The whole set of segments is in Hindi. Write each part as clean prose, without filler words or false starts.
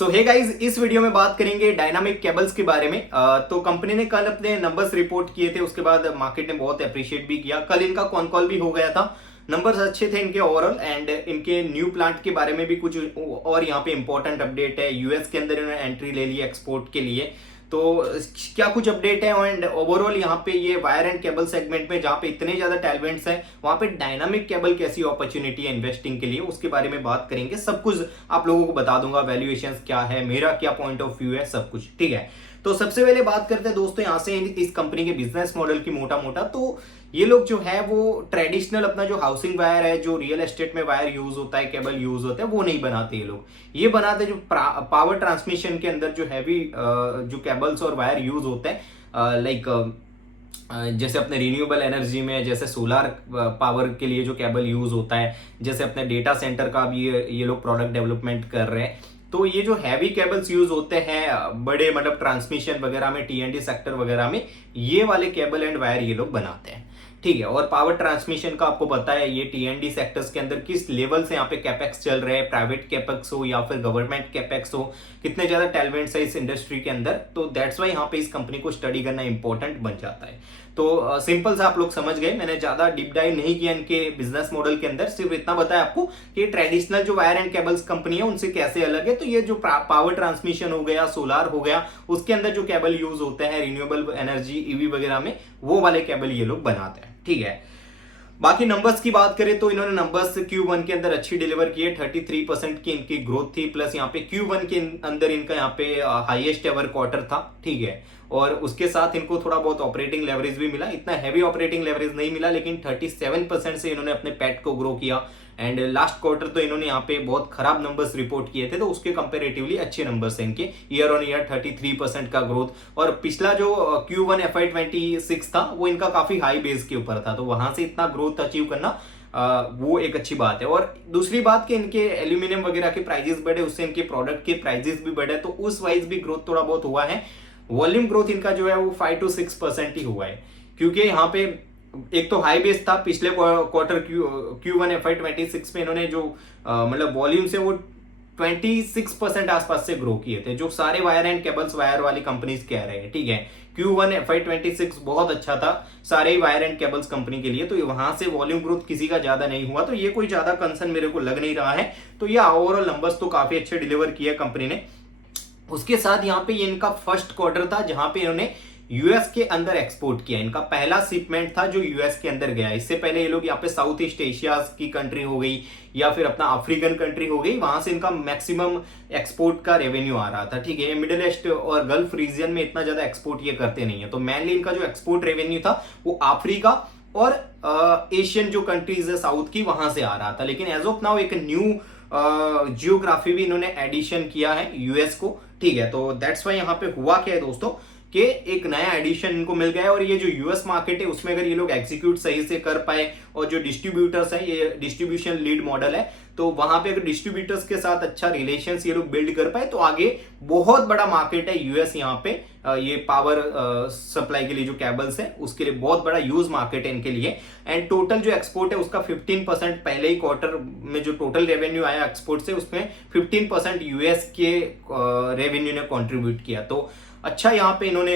सो हे गाइस, इस वीडियो में बात करेंगे डायनामिक केबल्स के बारे में। तो कंपनी ने कल अपने नंबर्स रिपोर्ट किए थे, उसके बाद मार्केट ने बहुत अप्रिशिएट भी किया। कल इनका कॉन कॉल भी हो गया था, नंबर्स अच्छे थे इनके ओवरऑल। एंड इनके न्यू प्लांट के बारे में भी कुछ और यहाँ पे इंपॉर्टेंट अपडेट है। यूएस के अंदर इन्होंने एंट्री ले ली एक्सपोर्ट के लिए, तो क्या कुछ अपडेट है। एंड ओवरऑल यहाँ पे ये वायर एंड केबल सेगमेंट में जहाँ पे इतने ज्यादा टैलेंट्स हैं, वहां पे डायनामिक केबल कैसी अपॉर्चुनिटी है इन्वेस्टिंग के लिए, उसके बारे में बात करेंगे। सब कुछ आप लोगों को बता दूंगा, वैल्यूएशन क्या है, मेरा क्या पॉइंट ऑफ व्यू है, सब कुछ ठीक है। तो सबसे पहले बात करते हैं दोस्तों यहाँ से इस कंपनी के बिजनेस मॉडल की मोटा मोटा। तो ये लोग जो है वो ट्रेडिशनल अपना जो हाउसिंग वायर है, जो रियल एस्टेट में वायर यूज होता है, केबल यूज होता है, वो नहीं बनाते ये लोग। ये बनाते जो पावर ट्रांसमिशन के अंदर जो हैवी जो केबल्स और वायर यूज होते हैं, लाइक जैसे अपने रिन्यूएबल एनर्जी में, जैसे सोलार पावर के लिए जो केबल यूज होता है, जैसे अपने डेटा सेंटर का भी ये लोग प्रोडक्ट डेवलपमेंट कर रहे हैं। तो ये जो हैवी केबल्स यूज होते हैं बड़े मतलब ट्रांसमिशन वगैरह में, टीएनडी सेक्टर वगैरह में, ये वाले केबल एंड वायर ये लोग बनाते हैं, ठीक है। और पावर ट्रांसमिशन का आपको पता है, ये टीएनडी सेक्टर्स के अंदर किस लेवल से यहाँ पे कैपेक्स चल रहे हैं, प्राइवेट कैपेक्स हो या फिर गवर्नमेंट कैपेक्स हो, कितने ज्यादा टैलेंट्स है इस इंडस्ट्री के अंदर। तो दैट्स वाई यहाँ पे इस कंपनी को स्टडी करना इंपॉर्टेंट बन जाता है। तो सिंपल सा आप लोग समझ गए, मैंने ज्यादा डीप डाइव नहीं किया इनके बिजनेस मॉडल के अंदर, सिर्फ इतना बताया आपको कि ट्रेडिशनल जो वायर एंड केबल्स कंपनी है उनसे कैसे अलग है। तो ये जो पावर ट्रांसमिशन हो गया, सोलार हो गया, उसके अंदर जो केबल यूज होते हैं रिन्यूएबल एनर्जी ईवी वगैरह में, वो वाले केबल ये लोग बनाते हैं, ठीक है। बाकी नंबर्स की बात करें तो इन्होंने नंबर्स Q1 के अंदर अच्छी डिलीवर की है। 33% की इनकी ग्रोथ थी, प्लस यहाँ पे Q1 के अंदर इनका यहाँ पे हाईएस्ट एवर क्वार्टर था, ठीक है। और उसके साथ इनको थोड़ा बहुत ऑपरेटिंग लेवरेज भी मिला, इतना हैवी ऑपरेटिंग लेवरेज नहीं मिला, लेकिन 37% से इन्होंने अपने पैट को ग्रो किया। एंड लास्ट क्वार्टर तो इन्होंने यहाँ पे बहुत खराब नंबर्स रिपोर्ट किए थे, तो उसके कंपेरेटिवली अच्छे नंबर्स हैं इनके। ईयर ऑन ईयर 33% का ग्रोथ। और पिछला जो Q1 FY26 था वो इनका काफी हाई बेस के ऊपर था, तो वहां से इतना ग्रोथ अचीव करना वो एक अच्छी बात है। और दूसरी बात कि इनके एल्यूमिनियम वगैरह के प्राइजेस बढ़े, उससे इनके प्रोडक्ट के प्राइजेस भी बढ़े, तो उस वाइज भी ग्रोथ थोड़ा बहुत हुआ है। वॉल्यूम ग्रोथ इनका जो है वो 5 to 6% ही हुआ है, क्योंकि यहाँ पे एक तो हाई बेस था पिछले क्वार्टर Q1 FY26 में। इन्होंने जो मतलब वॉल्यूम से वो 26% आसपास से ग्रो किए थे, जो सारे वायर एंड केबल्स वायर वाली कंपनीज कह रहे हैं, ठीक है। Q1 FY26 बहुत अच्छा था सारे वायर एंड केबल्स कंपनी के लिए, तो वहां से वॉल्यूम ग्रोथ किसी का ज्यादा नहीं हुआ, तो ये कोई ज्यादा कंसर्न मेरे को लग नहीं रहा है। तो ये ओवरऑल नंबर्स तो काफी अच्छे डिलीवर किया कंपनी ने। उसके साथ यहाँ पे ये इनका फर्स्ट क्वार्टर था जहां पे इन्होंने यूएस के अंदर एक्सपोर्ट किया। इनका पहला शिपमेंट था जो यूएस के अंदर गया। इससे पहले ये लोग यहाँ पे साउथ ईस्ट एशिया की कंट्री हो गई या फिर अपना अफ्रीकन कंट्री हो गई, वहां से इनका मैक्सिमम एक्सपोर्ट का रेवेन्यू आ रहा था, ठीक है। मिडिल ईस्ट और गल्फ रीजन में इतना ज्यादा एक्सपोर्ट ये करते नहीं है, तो मेनली इनका जो एक्सपोर्ट रेवेन्यू था वो अफ्रीका और एशियन जो कंट्रीज है साउथ की, वहां से आ रहा था। लेकिन एज ऑफ नाउ एक न्यू जियोग्राफी भी इन्होंने एडिशन किया है यूएस को, ठीक है। तो दैट्स वाई यहाँ पे हुआ क्या है दोस्तों कि एक नया एडिशन इनको मिल गया है। और ये जो यूएस मार्केट है उसमें अगर ये लोग एग्जीक्यूट सही से कर पाए, और जो डिस्ट्रीब्यूटर्स है, ये डिस्ट्रीब्यूशन लीड मॉडल है, तो वहां पे अगर डिस्ट्रीब्यूटर्स के साथ अच्छा रिलेशंस ये लोग बिल्ड कर पाए तो आगे बहुत बड़ा मार्केट है यूएस यहाँ पे। ये पावर सप्लाई के लिए जो केबल्स है उसके लिए बहुत बड़ा यूज मार्केट है इनके लिए। एंड टोटल जो एक्सपोर्ट है उसका 15% पहले ही क्वार्टर में जो टोटल रेवेन्यू आया एक्सपोर्ट से, उसमें 15% यूएस के रेवेन्यू ने कॉन्ट्रीब्यूट किया। तो अच्छा यहाँ पे इन्होंने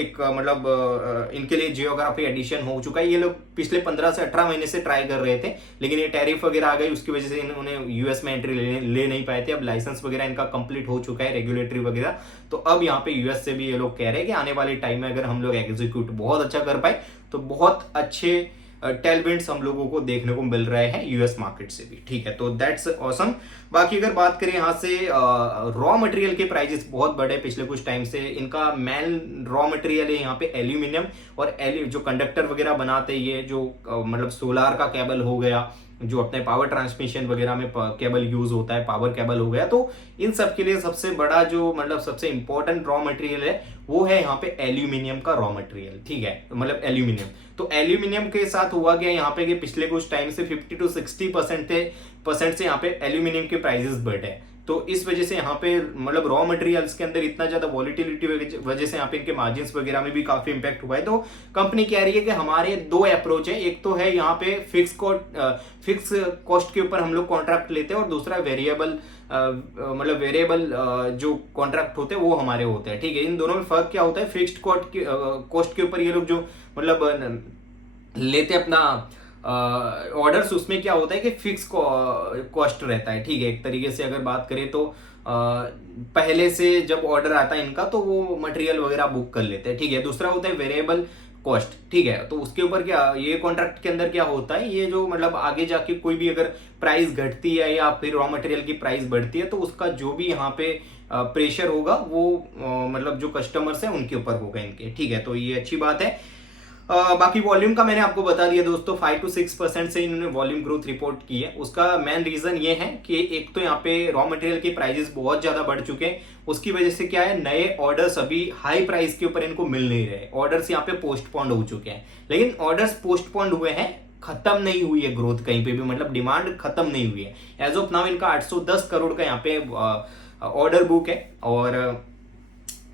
एक मतलब इनके लिए जियोग्राफी एडिशन हो चुका है। ये लोग पिछले 15 से 18 महीने से ट्राई कर रहे थे, लेकिन ये टैरिफ वगैरह आ गई, उसकी वजह से इन्होंने यूएस में एंट्री ले नहीं पाए थे। अब लाइसेंस वगैरह इनका कंप्लीट हो चुका है, रेगुलेटरी वगैरह। तो अब यहाँ पे यूएस से भी ये लोग कह रहे हैं कि आने वाले टाइम में अगर हम लोग एग्जीक्यूट बहुत अच्छा कर पाए तो बहुत अच्छे टैलेंट्स हम लोगों को देखने को मिल रहे हैं यूएस मार्केट से भी, ठीक है। तो दैट्स ऑसम। बाकी अगर बात करें यहाँ से रॉ मटेरियल के प्राइसेस बहुत बढ़े पिछले कुछ टाइम से। इनका मेन रॉ मटेरियल है यहाँ पे एल्यूमिनियम, और जो कंडक्टर वगैरह बनाते हैं, ये जो मतलब सोलार का केबल हो गया, जो अपने पावर ट्रांसमिशन वगैरह में केबल यूज होता है, पावर केबल हो गया, तो इन सब के लिए सबसे बड़ा जो मतलब सबसे इंपॉर्टेंट रॉ मटेरियल है वो है यहाँ पे एल्यूमिनियम का रॉ मटेरियल, ठीक है। मतलब एल्यूमिनियम, तो एल्यूमिनियम के साथ हुआ गया यहाँ पे कि पिछले कुछ टाइम से 50 to 60% से यहाँ पे एल्यूमिनियम के प्राइसेस बढ़े, तो इस वजह से यहाँ पे मतलब रॉ मटेरियल्स के अंदर इतना ज्यादा वॉलिटिलिटी वजह से यहाँ पे इनके मार्जिन्स वगैरह में भी काफी इंपैक्ट हुआ है। तो कंपनी कह रही है कि हमारे दो अप्रोच है, एक तो है यहाँ पे फिक्स कॉस्ट के ऊपर हम लोग कॉन्ट्रैक्ट लेते हैं, और दूसरा वेरिएबल मतलब वेरिएबल जो कॉन्ट्रैक्ट होते हैं वो हमारे होते हैं, ठीक है। इन दोनों में फर्क क्या होता है, फिक्स्ड कॉस्ट के ऊपर ये लोग जो मतलब लेते अपना ऑर्डर्स, उसमें क्या होता है कि फिक्स कॉस्ट रहता है, ठीक है। एक तरीके से अगर बात करें तो पहले से जब ऑर्डर आता है इनका तो वो मटेरियल वगैरह बुक कर लेते हैं, ठीक है। दूसरा होता है वेरिएबल कॉस्ट, ठीक है। तो उसके ऊपर क्या, ये कॉन्ट्रैक्ट के अंदर क्या होता है, ये जो मतलब आगे जाके कोई भी अगर प्राइस घटती है या फिर रॉ मटेरियल की प्राइस बढ़ती है तो उसका जो भी यहाँ पे प्रेशर होगा वो मतलब जो कस्टमर्स हैं उनके ऊपर होगा इनके, ठीक है। तो ये अच्छी बात है। बाकी वॉल्यूम का मैंने आपको बता दिया दोस्तों, 5 to 6% से इन्होंने वॉल्यूम ग्रोथ रिपोर्ट की है। उसका मेन रीजन ये है कि एक तो यहाँ पे रॉ मटेरियल के प्राइसेस बहुत ज्यादा बढ़ चुके हैं, उसकी वजह से क्या है, नए ऑर्डर्स अभी हाई प्राइस के ऊपर इनको मिल नहीं रहे, ऑर्डर्स यहाँ पे पोस्टपोन्ड हो चुके हैं। लेकिन ऑर्डर्स पोस्टपोन्ड हुए हैं, खत्म नहीं हुई है ग्रोथ कहीं पे भी, मतलब डिमांड खत्म नहीं हुई है। एज ऑफ नाउ इनका 810 करोड़ का यहाँ पे ऑर्डर बुक है। और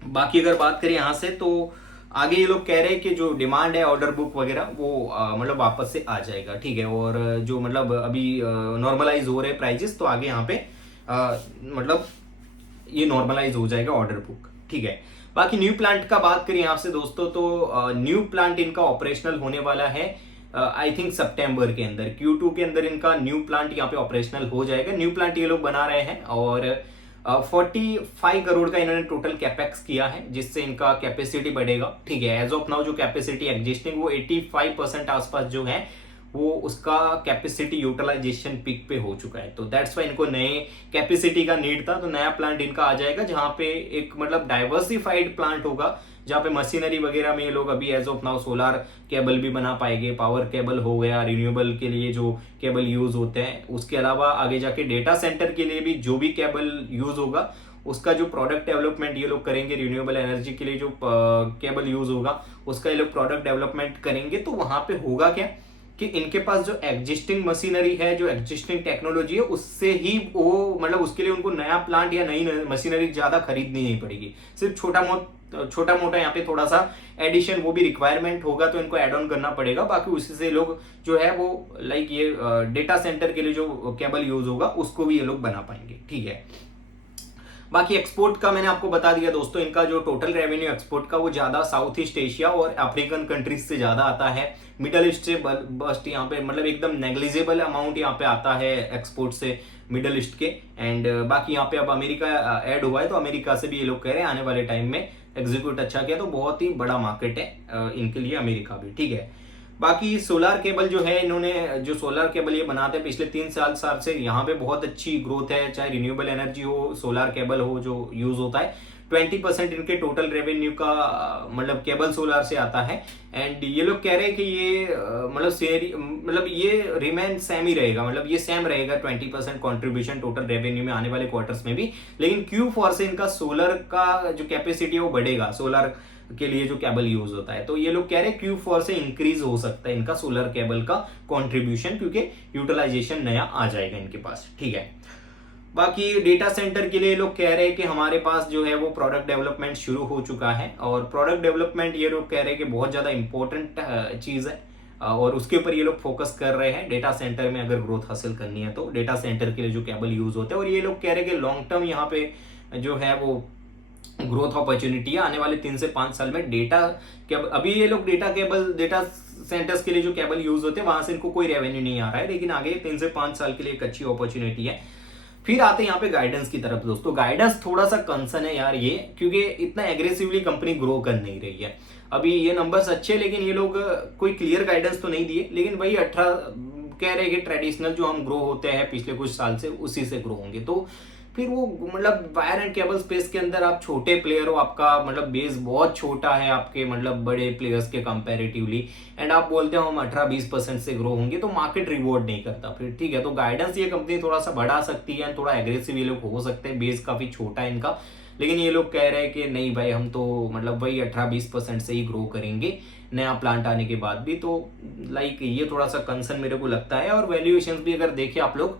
बाकी अगर बात करें यहाँ से तो आगे ये लोग कह रहे हैं कि जो डिमांड है ऑर्डर बुक वगैरह वो मतलब वापस से आ जाएगा, ठीक है। और जो मतलब अभी नॉर्मलाइज हो रहे प्राइजेस, तो आगे यहाँ पे मतलब ये नॉर्मलाइज हो जाएगा ऑर्डर बुक, ठीक है। बाकी न्यू प्लांट का बात करें आपसे दोस्तों, तो न्यू प्लांट इनका ऑपरेशनल होने वाला है आई थिंक सितंबर के अंदर, Q2 के अंदर इनका न्यू प्लांट यहाँ पे ऑपरेशनल हो जाएगा। न्यू प्लांट ये लोग बना रहे हैं और 45 करोड़ का इन्होंने टोटल कैपेक्स किया है, जिससे इनका कैपेसिटी बढ़ेगा, ठीक है। एज ऑफ नाउ जो कैपेसिटी एग्जिस्टिंग वो 85% आसपास जो है वो उसका कैपेसिटी यूटिलाइजेशन पीक पे हो चुका है। तो दैट्स वाई इनको नए कैपेसिटी का नीड था, तो नया प्लांट इनका आ जाएगा जहां पे एक मतलब डाइवर्सिफाइड प्लांट होगा, जहाँ पे मशीनरी वगैरह में ये लोग अभी as of now solar cable भी बना पाएंगे, पावर केबल हो गया, रिन्यूएबल के लिए जो केबल यूज होते हैं, उसके अलावा आगे जाके डेटा सेंटर के लिए भी जो भी केबल यूज होगा उसका जो प्रोडक्ट डेवलपमेंट ये लोग करेंगे, रिन्यूएबल एनर्जी के लिए जो केबल यूज होगा उसका ये लोग प्रोडक्ट डेवलपमेंट करेंगे। तो वहां पे होगा क्या कि इनके पास जो एग्जिस्टिंग मशीनरी है, जो एग्जिस्टिंग टेक्नोलॉजी है, उससे ही वो मतलब उसके लिए उनको नया प्लांट या नई मशीनरी ज्यादा खरीदनी नहीं पड़ेगी। सिर्फ छोटा मोटा यहाँ पे थोड़ा सा एडिशन वो भी रिक्वायरमेंट होगा तो इनको एड ऑन करना पड़ेगा, बाकी उसी से लोग जो है वो लाइक ये डेटा सेंटर के लिए जो केबल यूज होगा उसको भी ये लोग बना पाएंगे, ठीक है। बाकी एक्सपोर्ट का मैंने आपको बता दिया दोस्तों, इनका जो टोटल रेवेन्यू एक्सपोर्ट का वो ज्यादा साउथ ईस्ट एशिया और अफ्रीकन कंट्रीज से ज्यादा आता है, मिडल ईस्ट से बस्ट यहाँ पे मतलब एकदम नेग्लिजिबल अमाउंट यहाँ पे आता है एक्सपोर्ट से मिडल ईस्ट के। एंड बाकी यहाँ पे अब अमेरिका ऐड हुआ है, तो अमेरिका से भी ये लोग कह रहे हैं आने वाले टाइम में एग्जीक्यूट अच्छा किया तो बहुत ही बड़ा मार्केट है इनके लिए अमेरिका भी, ठीक है। बाकी सोलर केबल जो है, इन्होंने जो सोलर केबल ये बनाते हैं पिछले 3 साल से यहाँ पे बहुत अच्छी ग्रोथ है, चाहे रिन्यूएबल एनर्जी हो, सोलर केबल हो जो यूज होता है। 20% इनके टोटल रेवेन्यू का मतलब केबल सोलर से आता है। एंड ये लोग कह रहे हैं कि ये मतलब ये रिमेन सेम ही रहेगा, मतलब ये सेम रहेगा 20% कॉन्ट्रीब्यूशन टोटल रेवेन्यू में आने वाले क्वार्टर्स में भी। लेकिन Q4 से इनका सोलर का जो कैपेसिटी है वो बढ़ेगा, सोलर के लिए जो केबल यूज होता है। तो ये लोग कह रहे हैं Q4 से इंक्रीज हो सकता है इनका सोलर केबल का कंट्रीब्यूशन, क्योंकि यूटिलाइजेशन नया आ जाएगा इनके पास, ठीक है। बाकी डेटा सेंटर के लिए लोग कह रहे हैं कि हमारे पास जो है वो प्रोडक्ट डेवलपमेंट शुरू हो चुका है, और प्रोडक्ट डेवलपमेंट ये लोग कह रहे हैं कि बहुत ज्यादा इंपॉर्टेंट चीज है और उसके ऊपर ये लोग फोकस कर रहे हैं। डेटा सेंटर में अगर ग्रोथ हासिल करनी है तो डेटा सेंटर के लिए जो केबल यूज होते हैं, और ये लोग कह रहे हैं कि लॉन्ग टर्म यहाँ पे जो है वो ग्रोथ अपॉर्चुनिटी है आने वाले 3 से 5 साल में। डेटा केबल अभी ये लोग डेटा सेंटर्स के लिए जो केबल यूज होते हैं वहां से इनको कोई रेवेन्यू नहीं आ रहा है, लेकिन आगे 3 से 5 साल के लिए एक अच्छी अपॉर्चुनिटी है। फिर आते हैं यहाँ पे गाइडेंस की तरफ दोस्तों। गाइडेंस थोड़ा सा कंसर्न है यार ये, क्योंकि इतना एग्रेसिवली कंपनी ग्रो कर नहीं रही है। अभी ये नंबर्स अच्छे, लेकिन ये लोग कोई क्लियर गाइडेंस तो नहीं दिए, लेकिन वही 18 कह रहे हैं कि ट्रेडिशनल जो हम ग्रो होते हैं पिछले कुछ साल से उसी से ग्रो होंगे। तो फिर वो मतलब वायर एंड केबल स्पेस के अंदर आप छोटे प्लेयर हो, आपका मतलब बेस बहुत छोटा है आपके मतलब बड़े प्लेयर्स के कंपैरेटिवली, एंड आप बोलते हो हम 18-20% से ग्रो होंगे, तो मार्केट रिवॉर्ड नहीं करता फिर, ठीक है। तो गाइडेंस ये कंपनी थोड़ा सा बढ़ा सकती है, थोड़ा एग्रेसिव ये लोग हो सकते हैं, बेस काफी छोटा है इनका, लेकिन ये लोग कह रहे हैं कि नहीं भाई हम तो मतलब वही 18-20% से ही ग्रो करेंगे नया प्लांट आने के बाद भी। तो लाइक ये थोड़ा सा कंसर्न मेरे को लगता है। और वैल्यूएशन भी अगर देखें आप लोग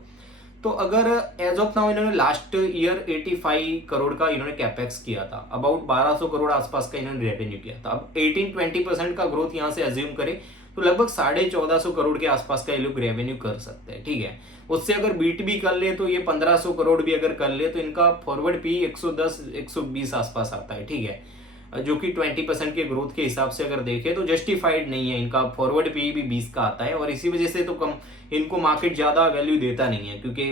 तो अगर एज ऑफ नाउ इन्होंने लास्ट ईयर 85 करोड़ का इन्होंने कैपेक्स किया था, अबाउट 1200 करोड़ आसपास का इन्होंने रेवेन्यू किया था। अब 18-20% का ग्रोथ यहाँ से अज्यूम करें तो लगभग 1450 करोड़ के आसपास का ये लोग रेवेन्यू कर सकते हैं, ठीक है। उससे अगर बीट भी कर ले तो ये 1500 करोड़ भी अगर कर ले तो इनका फॉरवर्ड पी 110-120 आसपास आता है, ठीक है, जो कि 20% के ग्रोथ के हिसाब से अगर देखें तो जस्टिफाइड नहीं है। इनका फॉरवर्ड पी भी 20 का आता है और इसी वजह से तो कम इनको मार्केट ज्यादा वैल्यू देता नहीं है, क्योंकि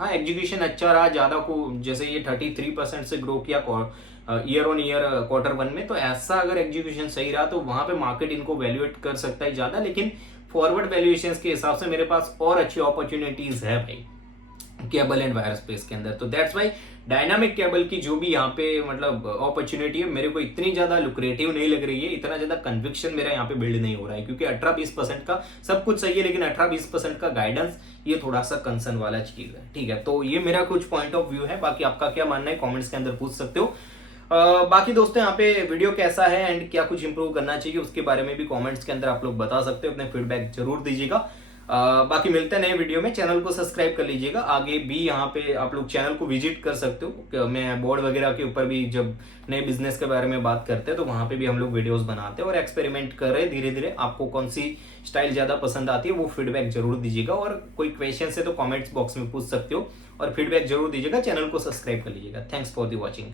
हाँ एग्जीक्यूशन अच्छा रहा ज्यादा को, जैसे ये 33% से ग्रो किया ईयर ऑन ईयर Q1 में, तो ऐसा अगर एग्जीक्यूशन सही रहा तो वहां पे मार्केट इनको वैल्यूएट कर सकता है ज्यादा। लेकिन फॉरवर्ड वैल्यूएशन के हिसाब से मेरे पास और अच्छी अपॉर्चुनिटीज है भाई केबल एंड वायर स्पेस के अंदर। तो दैट्स वाई डायनामिक केबल की जो भी यहाँ पे मतलब अपॉर्चुनिटी है मेरे को इतनी ज्यादा लुक्रेटिव नहीं लग रही है, इतना ज्यादा कन्विक्शन मेरा यहाँ पे बिल्ड नहीं हो रहा है, क्योंकि 18-20% का सब कुछ सही है लेकिन 18-20% का गाइडेंस ये थोड़ा सा कंसर्न वाला चीज है, ठीक है। तो ये मेरा कुछ पॉइंट ऑफ व्यू है, बाकी आपका क्या मानना है कॉमेंट्स के अंदर पूछ सकते हो। बाकी दोस्तों यहाँ पे वीडियो कैसा है एंड क्या कुछ इंप्रूव करना चाहिए उसके बारे में भी कमेंट्स के अंदर आप लोग बता सकते हो, अपने फीडबैक जरूर दीजिएगा। बाकी मिलते हैं नए वीडियो में, चैनल को सब्सक्राइब कर लीजिएगा। आगे भी यहाँ पे आप लोग चैनल को विजिट कर सकते हो, मैं बोर्ड वगैरह के ऊपर भी जब नए बिजनेस के बारे में बात करते हैं तो वहाँ पे भी हम लोग वीडियोस बनाते हैं और एक्सपेरिमेंट कर रहे हैं धीरे धीरे। आपको कौन सी स्टाइल ज्यादा पसंद आती है वो फीडबैक जरूर दीजिएगा, और कोई क्वेश्चन है तो कॉमेंट्स बॉक्स में पूछ सकते हो और फीडबैक जरूर दीजिएगा। चैनल को सब्सक्राइब कर लीजिएगा। Thanks for the watching.